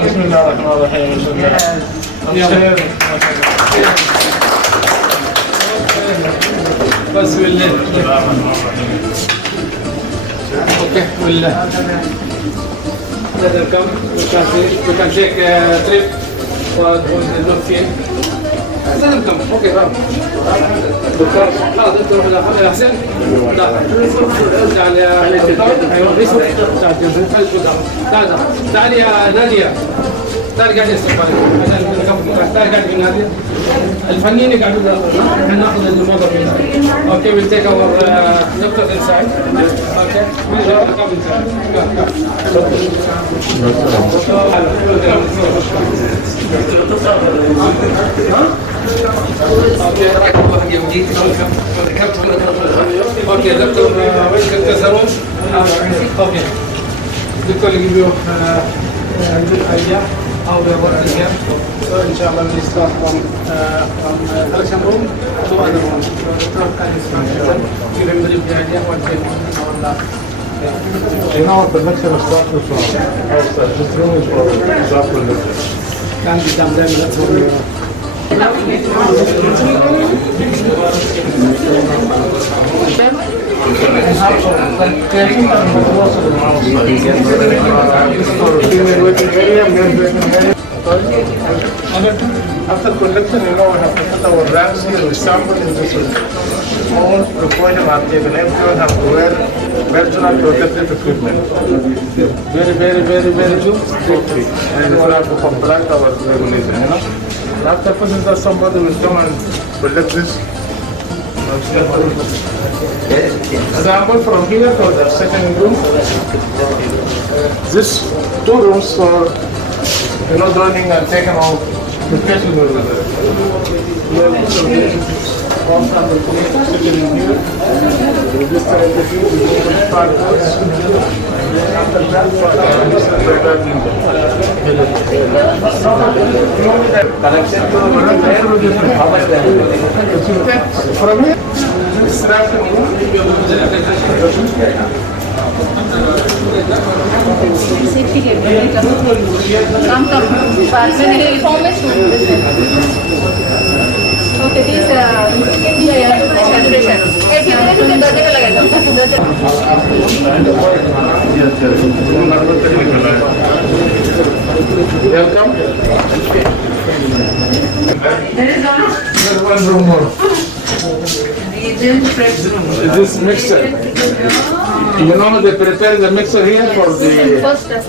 بسم الله الرحمن الرحيم. بس بالله. Okay, بالله. We can take a trip for the Dolphin. لازمكم. Okay, رام. خلاص انتوا من الأخ حسين. تعال يا تعال يا نادية. تعال قاعد يستقبل. تعال قاعد من نادية. الفنيين يقعدوا احنا ناخذ الموظفين. اوكي we'll take our doctors inside. Okay. come inside. اوكي دكتور وين تكسرون؟ اوكي دكتور اللي يجيب له idea how we are working here. So inshallah we start from collection room to other room. Give him the idea what they want. In our production started from outside. This room is for example. Can be done then. That's what we are. After collection, we have to put our rags here, we sample in this all precaution are taken. Everyone has to wear personal protective equipment. Very strictly. And we have to comply with our regulation, After putting that, somebody will come and collect this. Example from here to the second room. This 2 rooms for joining and taking out the patient will be there. Sitting in here. Register interview, we go to start first. After that, from here, Come. Form is okay, this saturation. If you want to do that, Welcome. there is One room more. region fresh room. This mixer. You know they prepare the mixer here for the First step.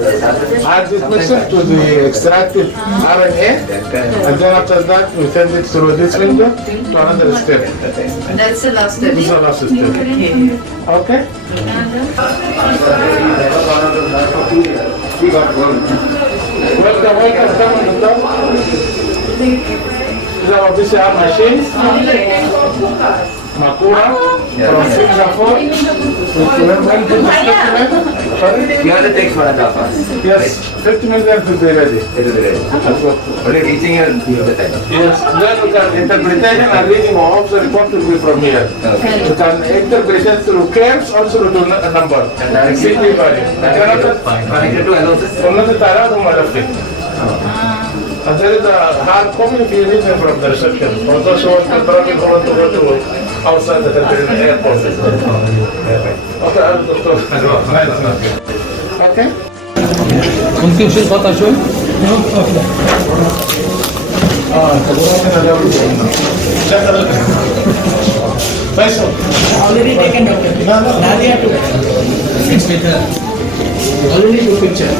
add this mixer to the extracted RNA, and then after that we send it through this window to another step. That's the last step. This is the last step. Okay? Welcome, welcome, come on the top. These are our PCR machines. Makura from Singapore. You have to take for a half hours. Yes, 50 minutes will be ready. It will be ready. Only reaching here the time. Yes, then you can interpretation and reading of the report will be from here. You can interpret it through curves, also to a number. And simply value. Connected to analysis. And there is a hard copy if you read them from the reception. For those who want to travel, who want to go to outside the country in the airport. Okay, I'll doctor. Okay. ممكن شيء قطع شوي؟ Faisal. Already taken, doctor. Nadia took. Already took picture.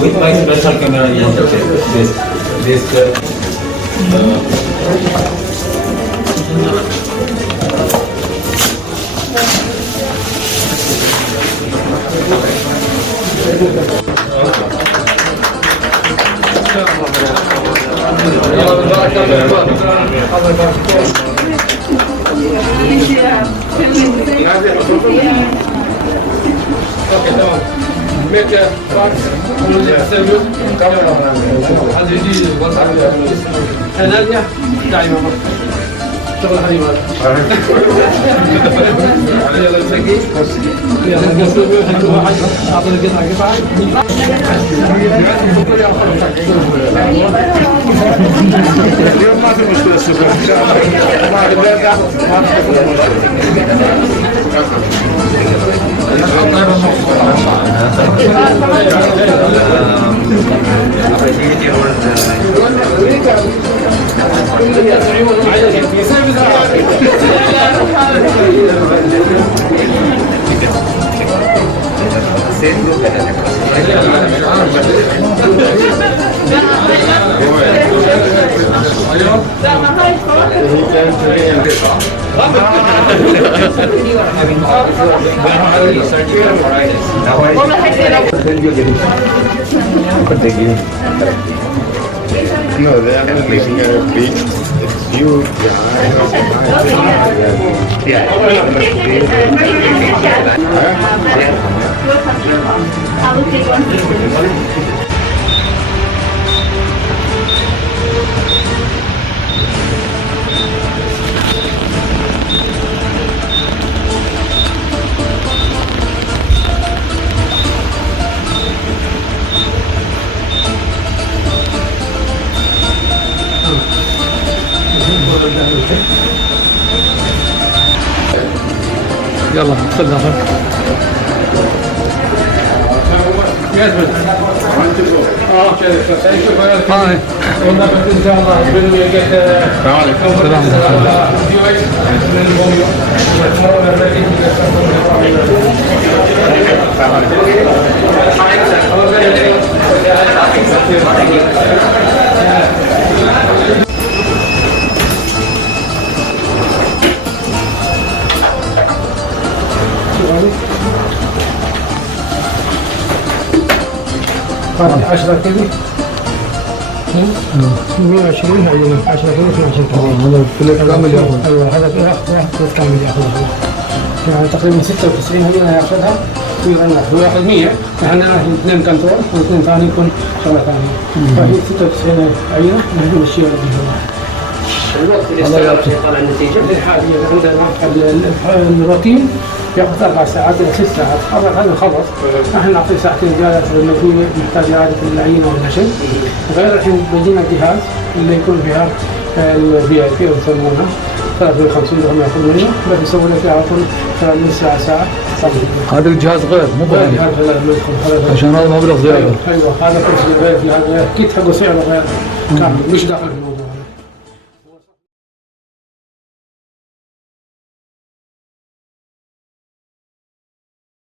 With my special camera, you want to check this. Make a box. هذه دي وضع هناليا دائما شغل حليمة يلا نسقي يلا نقسم حلوة عشرة أعطينا قطعة اليوم ما في مشكلة السكر إن شاء الله. ما في بلاد ما في No, they are not making a big. It's you. I will take one picture. يلا خذها يثبت هاي والله ان شاء الله when we get هذه 10 كيلو 120 هذه 10 كيلو 12 كيلو هذا الفلك كامل ياخذ ايوه هذا واحد فلك كامل ياخذها يعني تقريبا 96 هنا ياخذها ويغنى هو ياخذ 100 احنا اثنين كنترول واثنين ثاني يكون شغله ثانيه فهي 96 عينه نقول الشيء اللي فيها الوقت اللي استغرق في طلع النتيجة حاليا عندنا الروتين ياخذ 4 ساعات الى 6 ساعات، هذا خلص. احنا نعطيه ساعتين زياده لما يكون محتاج اعاده العينه ولا شيء. غير الحين بيجينا جهاز اللي يكون فيها الفي اي بي يسمونها 53 درهم ياخذ منه، بس يسوي لك على طول خلال نص ساعه ساعه. هذا الجهاز غير مو غير ضروري هذا ما يدخل عشان هذا مبلغ زياده. ايوه هذا كرسي غير في هذا كيت حقه سعره غير كامل مش داخل.